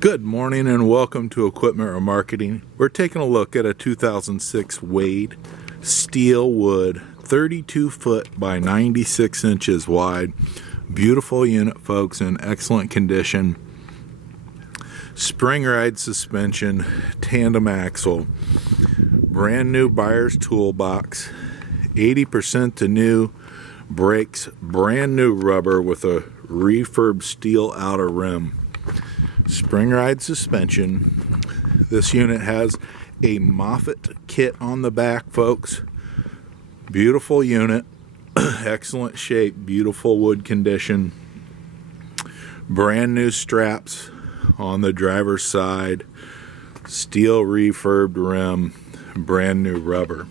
Good morning and welcome to Equipment Remarketing. We're taking a look at a 2006 Wade steel wood 32 foot by 96 inches wide. Beautiful unit, folks, in excellent condition. Spring ride suspension, tandem axle, brand new buyer's toolbox, 80% to new brakes, brand new rubber with a refurb steel outer rim. Spring ride suspension. This unit has a Moffett kit on the back, folks. Beautiful unit, excellent shape, beautiful wood condition. Brand new straps on the driver's side, steel refurbed rim, brand new rubber.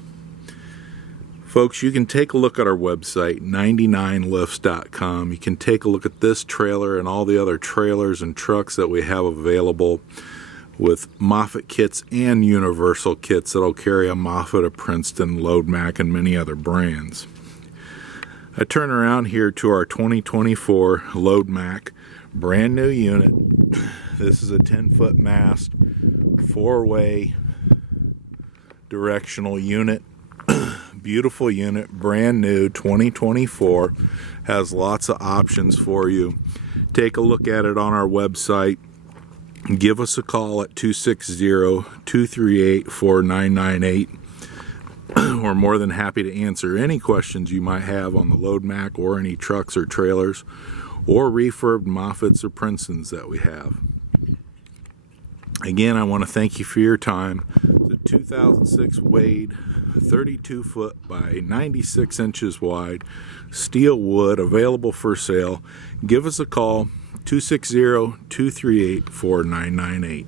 Folks, you can take a look at our website, 99lifts.com. You can take a look at this trailer and all the other trailers and trucks that we have available with Moffett kits and universal kits that'll carry a Moffett, a Princeton, Load Mac, and many other brands. I turn around here to our 2024 Load Mac, brand new unit. This is a 10-foot mast, 4-way directional unit. Beautiful unit, brand new, 2024, has lots of options for you. Take a look at it on our website. Give us a call at 260-238-4998. We're more than happy to answer any questions you might have on the Load Mac or any trucks or trailers or refurbed Moffetts or Princetons that we have. Again, I want to thank you for your time. The 2006 Wade 32 foot by 96 inches wide steel wood, available for sale. Give us a call, 260-238-4998.